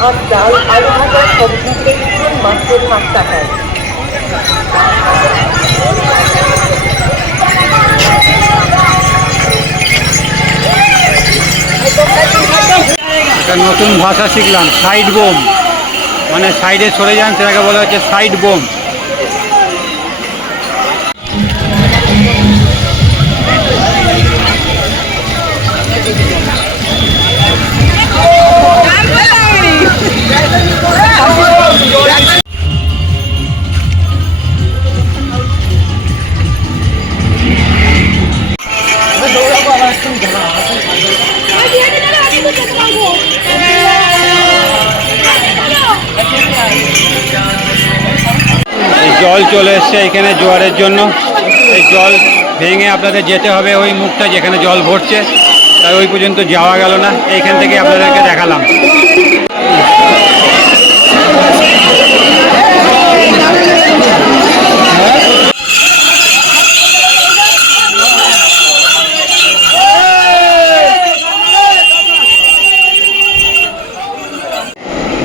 ভাত ডাল আলু ভাজা, সবজি দিয়ে মাছের সাত টাকায় নতুন ভাষা শিখলাম, সাইড বোম। মানে সাইডে সরে যান, সেটাকে বলা হচ্ছে সাইড বোম। চলে এসছে এখানে জোয়ারের জন্য। এই জল ভেঙে আপনাদের যেতে হবে ওই মুখটা যেখানে জল ভরছে। তাই ওই পর্যন্ত যাওয়া গেল না। এইখান থেকে আপনাদেরকে দেখালাম।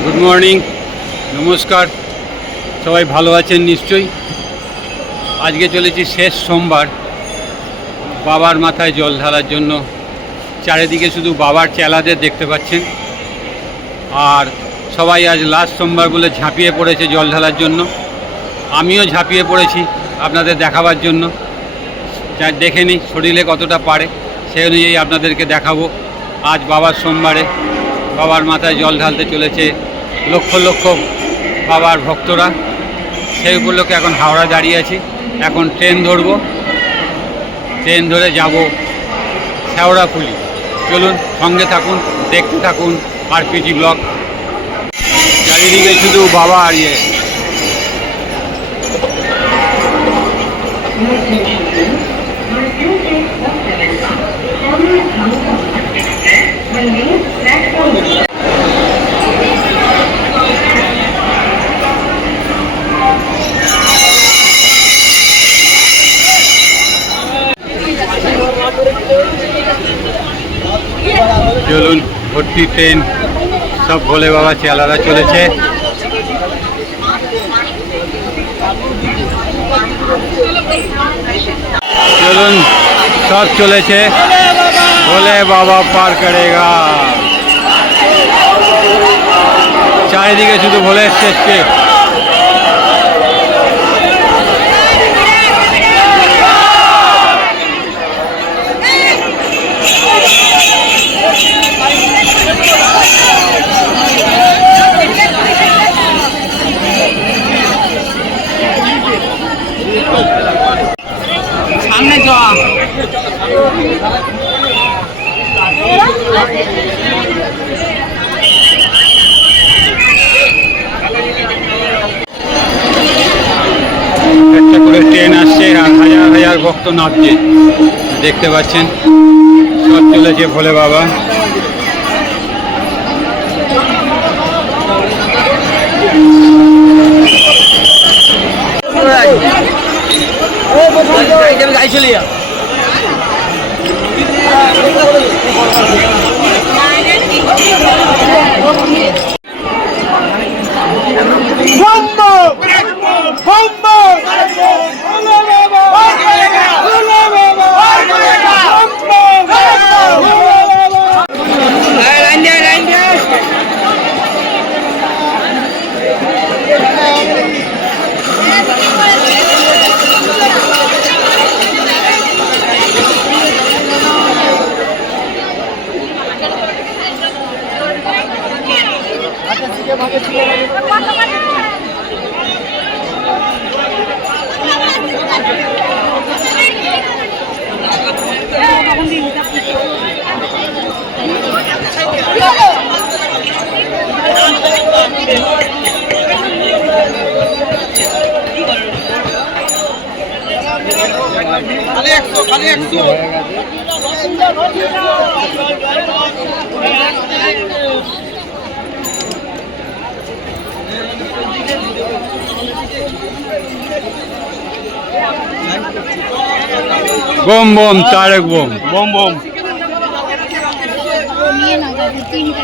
গুড মর্নিং নমস্কার। সবাই ভালো আছেন নিশ্চয়ই। আজকে চলেছি শেষ সোমবার। বাবার মাথায় জল ঢালার জন্য। চারিদিকে শুধু বাবার চেলাদের দেখতে পাচ্ছেন। আর সবাই আজ লাস্ট সোমবার বলে ঝাঁপিয়ে পড়েছে জল ঢালার জন্য। আমিও ঝাঁপিয়ে পড়েছি আপনাদের দেখাবার জন্য। দেখে নিই শরীরে কতটা পারে সেই অনুযায়ী আপনাদেরকে দেখাবো। আজ বাবার সোমবারে বাবার মাথায় জল ঢালতে চলেছে লক্ষ লক্ষ বাবার ভক্তরা। সেই উপলক্ষে এখন হাওড়া দাঁড়িয়ে আছি। এখন ট্রেন ধরব। ট্রেন ধরে যাব শেওড়াফুলি চলুন, সঙ্গে থাকুন, দেখতে থাকুন আর আরপিজি ব্লক চারিদিকে শুধু বাবা আর ইয়ে চলুন ভর্তি ট্রেন সব ভোলে বাবা চেলারা চলেছে। চলুন, সব চলেছে। ভোলে বাবা পার করেগা। চারিদিকে শুধু ভোলে স্টেজকে ভক্ত নাচছে দেখতে পাচ্ছেন। সব চলেছে ভোলে বাবা। গাই বোম বোম তারেক বোম। বোম বোম। নিয়ে না তিনটা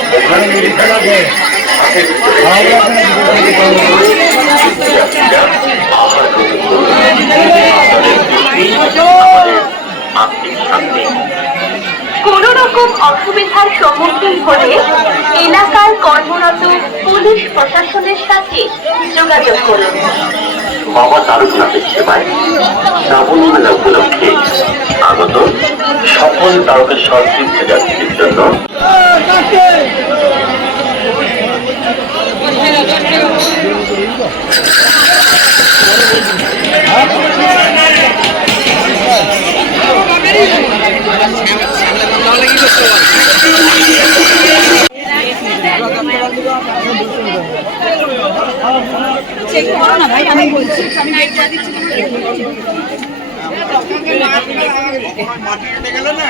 কোন রকম অসুবিধার সম্মুখীন হলে এলাকার কর্মরত পুলিশ প্রশাসনের সাথে যোগাযোগ করুন। বাবা তারকনাথের সেবায় শ্রাবণ মেলা উপলক্ষে আগত সকল তারকেশ্বর তীর্থযাত্রীদের জন্য চেক করো গেল না?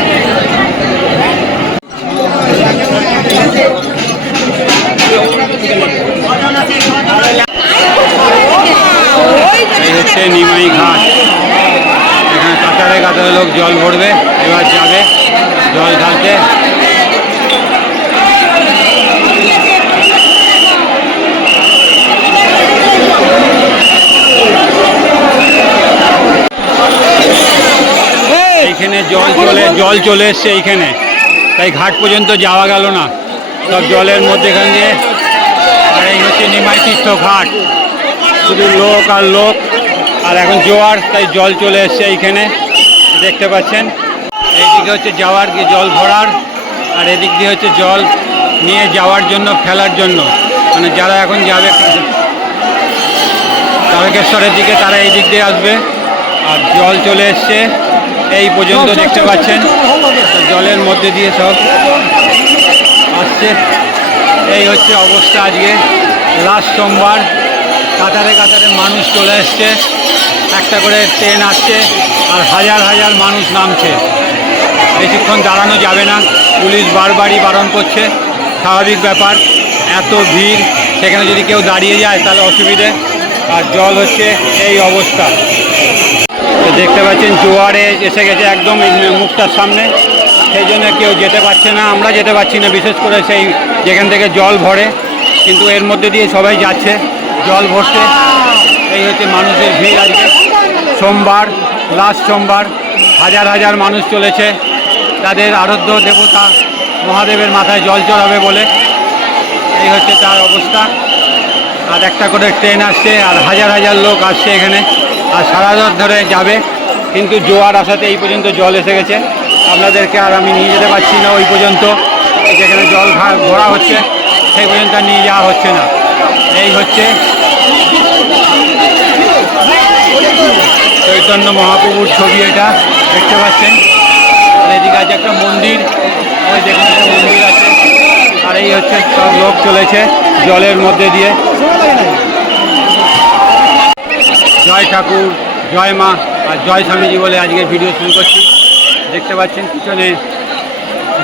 এই হচ্ছে নিমাই ঘাট এখানে কাতারে কাতারে লোক জল ভরবে এবার যাবে জল ঢালতে। এইখানে জল চলে জল চলে এসছে এইখানে। তাই ঘাট পর্যন্ত যাওয়া গেল না। সব জলের মধ্যেখান দিয়ে আর এই হচ্ছে নিমাই তীর্থ ঘাট। শুধু লোক আর লোক আর এখন জোয়ার তাই জল চলে এসছে এইখানে। দেখতে পাচ্ছেন। এইদিকে হচ্ছে যাওয়ার জল ভরার আর এদিক দিয়ে হচ্ছে জল নিয়ে যাওয়ার জন্য ফেলার জন্য। মানে যারা এখন যাবে তারকেশ্বরের দিকে তারা এই দিক দিয়ে আসবে। আর জল চলে এসছে। এই পর্যন্ত দেখতে পাচ্ছেন। জলের মধ্যে দিয়ে সব আসছে। এই হচ্ছে অবস্থা আজকে। লাস্ট সোমবার। কাতারে কাতারে মানুষ চলে এসছে। একটা করে ট্রেন আসছে। আর হাজার হাজার মানুষ নামছে। বেশিক্ষণ দাঁড়ানো যাবে না। পুলিশ বারবারই বারণ করছে। স্বাভাবিক ব্যাপার। এত ভিড়। সেখানে যদি কেউ দাঁড়িয়ে যায়, তাহলে অসুবিধে। আর জল হচ্ছে এই অবস্থা। দেখতে পাচ্ছেন, জোয়ারে এসে গেছে একদম মুখটার সামনে। সেই জন্য কেউ যেতে পারছে না। আমরা যেতে পারছি না। বিশেষ করে সেই যেখান থেকে জল ভরে। কিন্তু এর মধ্যে দিয়ে সবাই যাচ্ছে। জল ভরতে এই হচ্ছে মানুষের ভিড় আজকে। সোমবার লাস্ট সোমবার হাজার হাজার মানুষ চলেছে। তাদের আরাধ্য দেবতা মহাদেবের মাথায় জল চড়াবে বলে। এই হচ্ছে তার অবস্থা। আর একটা করে ট্রেন আসছে আর হাজার হাজার লোক আসছে এখানে। আর সারা রাত ধরে যাবে। কিন্তু জোয়ার আসাতে এই পর্যন্ত জল এসে গেছে। আপনাদেরকে আর আমি নিয়ে যেতে পারছি না ওই পর্যন্ত। যেখানে জল ভরা হচ্ছে, সেই পর্যন্ত নিয়ে যাওয়া হচ্ছে না। এই হচ্ছে চৈতন্য মহাপ্রভুর ছবি এটা, দেখতে পাচ্ছেন? আর এদিকে আছে একটা মন্দির, ওই দেখুন একটা মন্দির আছে। আর এই হচ্ছে সব লোক চলেছে জলের মধ্যে দিয়ে। জয় ঠাকুর, জয় মা, আর জয় স্বামীজি বলে আজকে ভিডিও শুরু করছি। দেখতে পাচ্ছেন পিছনে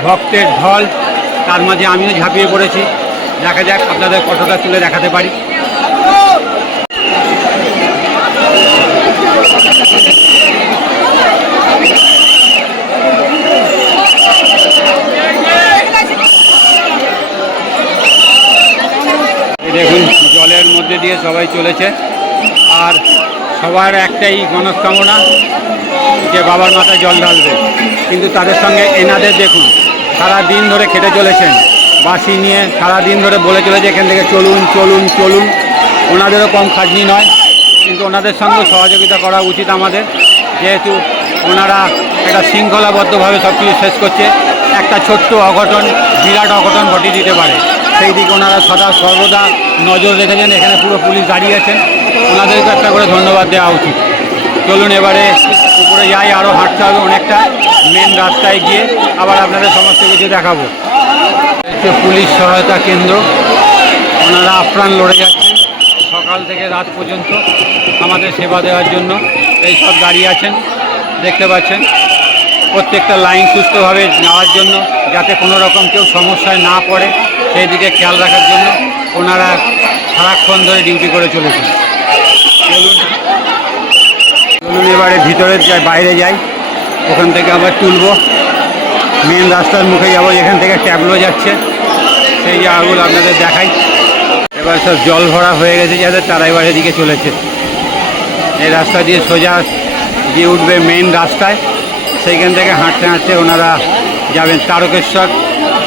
ভক্তের ঢল, তার মাঝে আমিও ঝাঁপিয়ে পড়েছি। দেখা যাক আপনাদের কতটা তুলে দেখাতে পারি এই দেখুন জলের মধ্যে দিয়ে সবাই চলেছে। আর সবার একটাই মনস্কামনা যে বাবার মাথায় জল ঢালবে। কিন্তু তাদের সঙ্গে এনাদের দেখুন, সারা দিন ধরে খেটে চলেছেন। বাসি নিয়ে সারাদিন ধরে বলে চলেছে, এখান থেকে চলুন চলুন চলুন। ওনাদেরও কম খাটনি নয়, কিন্তু ওনাদের সঙ্গে সহযোগিতা করা উচিত আমাদের। যেহেতু ওনারা একটা শৃঙ্খলাবদ্ধভাবে সব কিছু শেষ করছে, একটা ছোট্ট অঘটন, বিরাট অঘটন ঘটিয়ে দিতে পারে। সেই দিকে ওনারা সদা সর্বদা নজর রেখেছেন, এখানে পুরো পুলিশ দাঁড়িয়ে আছেন। ওনাদেরকে একটা করে ধন্যবাদ দেওয়া উচিত। চলুন এবারে উপরে যাই আরও হাঁটতে হবে অনেকটা। মেন রাস্তায় গিয়ে আবার আপনাদের সমস্ত কিছু দেখাবো। হচ্ছে পুলিশ সহায়তা কেন্দ্র। ওনারা আপ্রাণ লড়ে যাচ্ছেন। সকাল থেকে রাত পর্যন্ত আমাদের সেবা দেওয়ার জন্য এই সব দাঁড়িয়ে আছেন। দেখতে পাচ্ছেন প্রত্যেকটা লাইন সুস্থভাবে নেওয়ার জন্য, যাতে কোনো রকম কেউ সমস্যায় না পড়ে, সেই দিকে খেয়াল রাখার জন্য ওনারা সারাক্ষণ ধরে ডিউটি করে চলেছেন। চলুন এবারে ভিতরে যাই, বাইরে যাই। ওখান থেকে আবার তুলবো। মেন রাস্তার মুখে যাব এখান থেকে ট্যাবলো যাচ্ছে, সেই জায়গাগুলো আপনাদের দেখাই। এবার সব জল ভরা হয়ে গেছে যাদের তারা এবার এদিকে চলেছে। এই রাস্তা দিয়ে সোজা দিয়ে উঠবে মেন রাস্তায়। সেইখান থেকে হাঁটতে হাঁটতে ওনারা যাবেন তারকেশ্বর,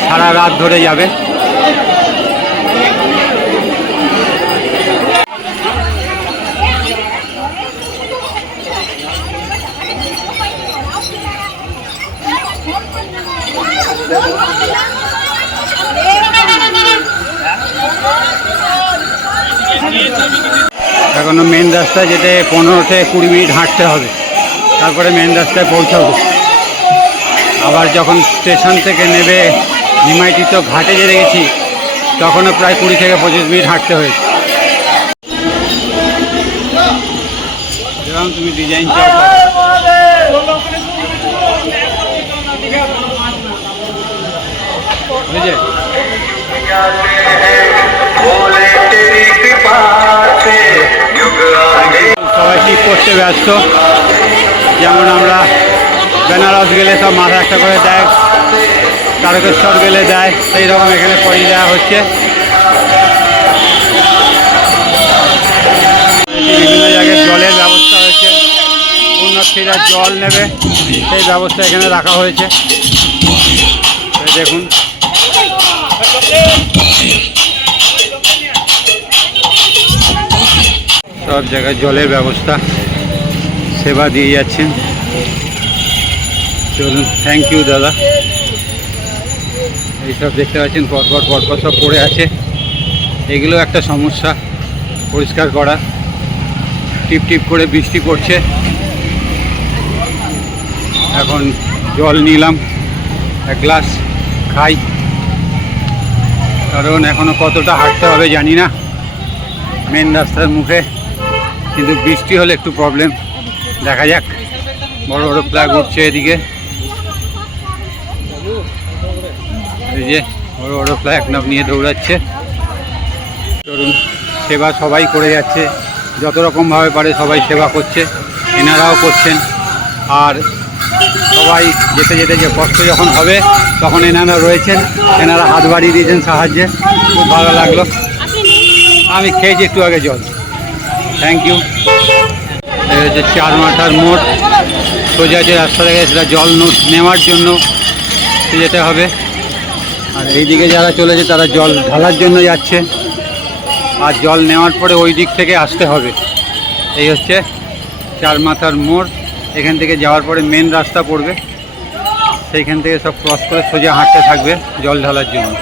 সারা রাত ধরে যাবেন। এখনও মেন রাস্তায় যেতে পনেরো থেকে কুড়ি মিনিট হাঁটতে হবে। তারপরে মেন রাস্তায় পৌঁছাবো। আবার যখন স্টেশন থেকে নেবে নিমাইটিত ঘাটে যে গেছি, তখনও প্রায় কুড়ি থেকে পঁচিশ মিনিট হাঁটতে হয়েছে। যেরকম তুমি ডিজাইন তাই। সবাই ঠিক করতে ব্যস্ত? যেমন আমরা বেনারস গেলে সব মাথা একটা করে দেয়, তারকেশ্বর গেলে দেয় সেই রকম এখানে পরিয়ে দেওয়া হচ্ছে। বিভিন্ন জায়গায় জলের ব্যবস্থা হয়েছে পুণ্যার্থীরা জল নেবে, সেই ব্যবস্থা এখানে রাখা হয়েছে। দেখুন। সব জায়গায় জলের ব্যবস্থা, সেবা দিয়ে যাচ্ছেন। চলুন থ্যাংক ইউ দাদা। এইসব দেখতে পাচ্ছেন, পরপর পরপর সব পড়ে আছে। এগুলো একটা সমস্যা, পরিষ্কার করা। টিপ টিপ করে বৃষ্টি পড়ছে। এখন জল নিলাম, এক গ্লাস খাই। কারণ এখনও কতটা হাঁটতে হবে জানি না মেন রাস্তার মুখে। কিন্তু বৃষ্টি হলে একটু প্রবলেম দেখা যাক, বড় বড় প্লাগ উঠছে এদিকে। যে বড় বড় ফ্ল্যাগ নাম নিয়ে দৌড়াচ্ছে। ধরুন সেবা সবাই করে যাচ্ছে। যত রকমভাবে পারে সবাই সেবা করছে। এনারাও করছেন। আর সবাই যেতে যেতে যে কষ্ট যখন হবে, তখন এনারা রয়েছেন। এনারা হাত বাড়িয়ে দিয়েছেন সাহায্যে। খুব ভালো লাগল। আমি খেয়েছি একটু আগে জল। থ্যাংক ইউ হচ্ছে চার মাথার মোড়। সোজা যে রাস্তা থেকে সেটা জল নেওয়ার জন্য যেতে হবে। আর এইদিকে যারা চলেছে, তারা জল ঢালার জন্য যাচ্ছে। আর জল নেওয়ার পরে ওই দিক থেকে আসতে হবে। এই হচ্ছে চার মাথার মোড়। এখান থেকে যাওয়ার পরে মেন রাস্তা পড়বে। সেইখান থেকে সব ক্রস করে সোজা হাঁটতে থাকবে জল ঢালার জন্য।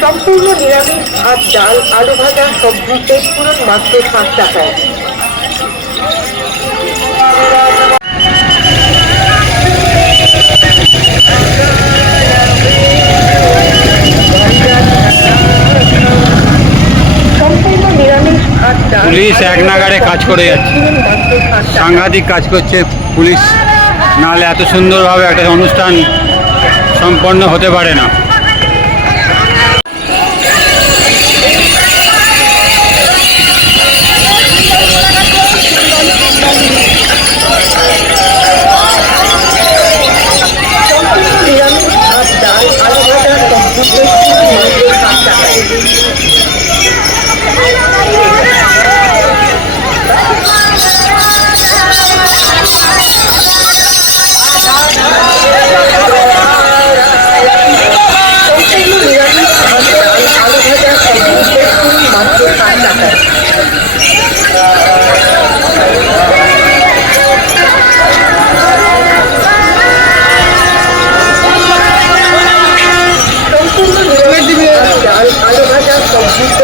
সম্পূর্ণ নিরামিষ ভাত ডাল আলু ভাজা সবজি পেট পুরন মাত্র পাঁচ টাকায়। পুলিশ এক নাগাড়ে কাজ করে যাচ্ছে। সাংঘাতিক কাজ করছে পুলিশ। নাহলে এত সুন্দরভাবে একটা অনুষ্ঠান সম্পন্ন হতে পারে না। মাত্র ষাট টাকায় ভাজা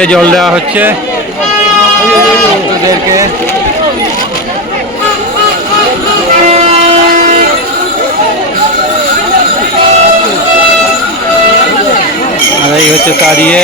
ফ্রিতে জল দেওয়া হচ্ছে। ভক্তদেরকে আর এই হচ্ছে তাড়িয়ে।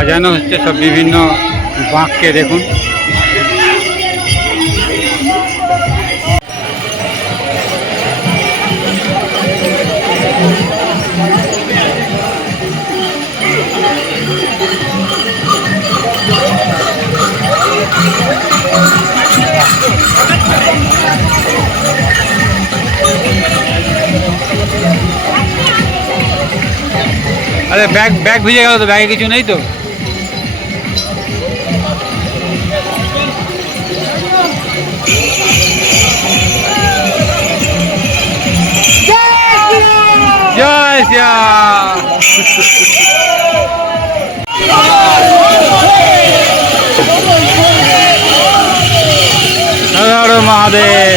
সাজানো হচ্ছে সব বিভিন্ন বাঁককে দেখুন। আরে ব্যাগ ব্যাগ ভিজে গেল তো, ব্যাগে কিছু নেই তো? জয় শ্যাম হর হর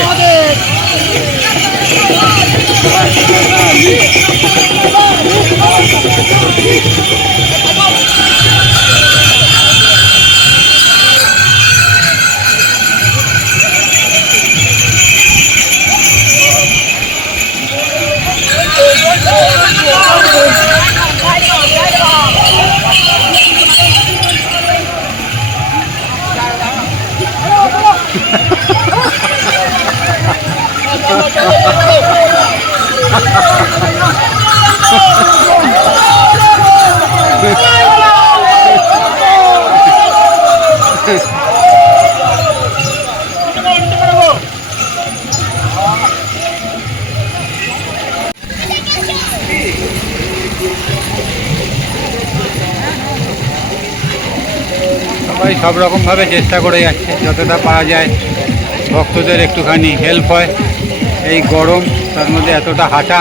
সব রকমভাবে চেষ্টা করে যাচ্ছে যতটা পারা যায়। ভক্তদের একটুখানি হেল্প হয়। এই গরম, তার মধ্যে এতটা হাঁটা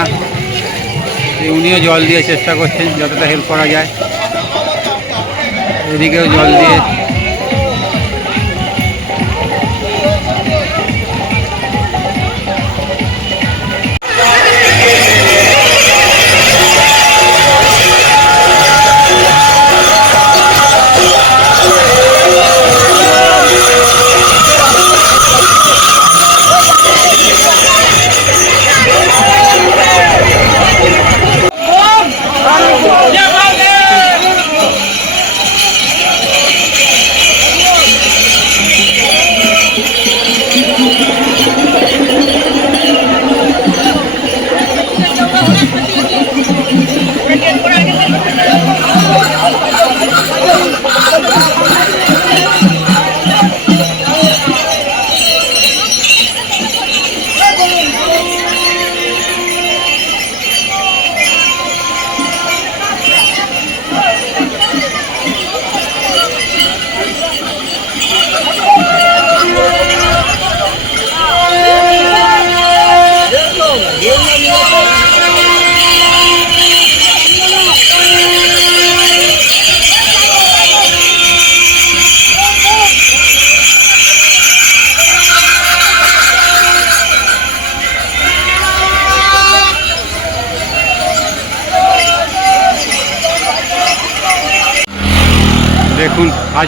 উনিও জল দিয়ে চেষ্টা করছেন যতটা হেল্প করা যায়। এদিকেও জল দিয়ে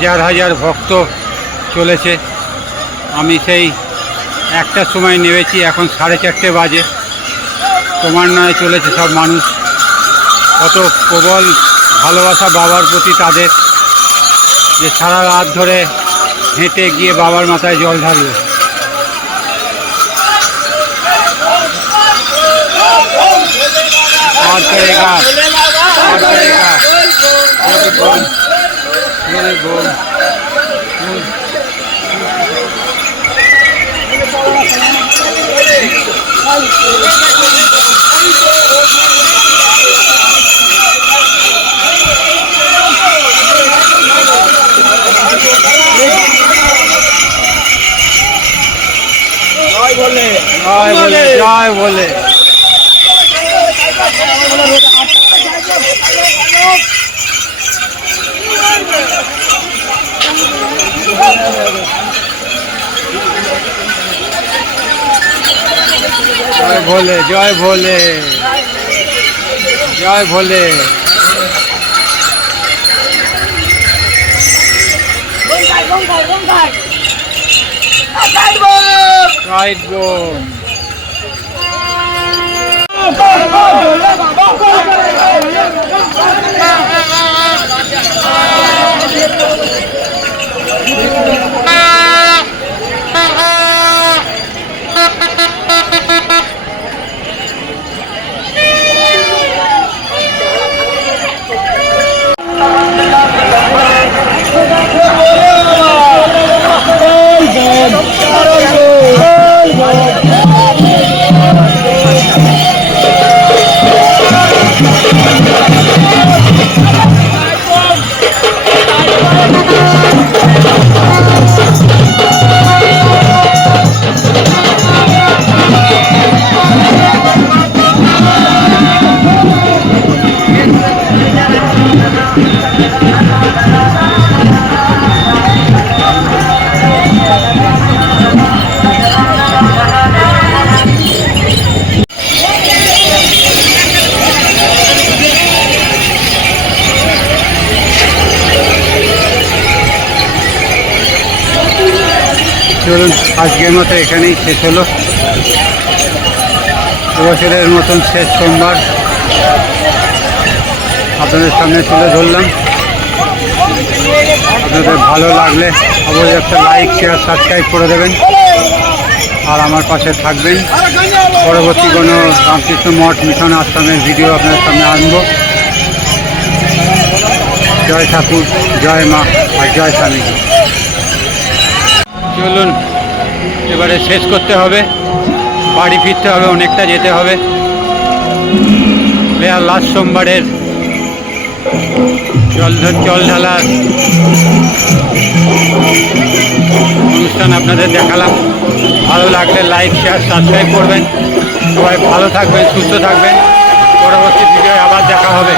হাজার হাজার ভক্ত চলেছে। আমি সেই একটার সময় নেমেছি, এখন সাড়ে চারটে বাজে। ক্রমান্বয়ে চলেছে সব মানুষ। কত প্রবল ভালোবাসা বাবার প্রতি তাদের। যে সারা রাত ধরে হেঁটে গিয়ে বাবার মাথায় জল ঢালবে। और গোল জয় বলে জয় বলে জয় বলে। জয় ভোলে জয় ভোলে জয় ভোলে রাইট গো চলুন আজকের মতো এখানেই শেষ হলো। এবছরের মতন শেষ সোমবার আপনাদের সামনে তুলে ধরলাম। আপনাদের ভালো লাগলে অবশ্যই একটা লাইক শেয়ার সাবস্ক্রাইব করে দেবেন। আর আমার পাশে থাকবেন। পরবর্তী কোনো রামকৃষ্ণ মঠ মিশন আশ্রমের ভিডিও আপনাদের সামনে আনব। জয় ঠাকুর, জয় মা, আর জয় স্বামীজি। চলুন। এবারে শেষ করতে হবে। বাড়ি ফিরতে হবে, অনেকটা যেতে হবে। আর লাস্ট সোমবারের জল জল ঢালার অনুষ্ঠান আপনাদের দেখালাম। ভালো লাগলে লাইক শেয়ার সাবস্ক্রাইব করবেন। সবাই ভালো থাকবেন, সুস্থ থাকবেন। পরবর্তী ভিডিও আবার দেখা হবে।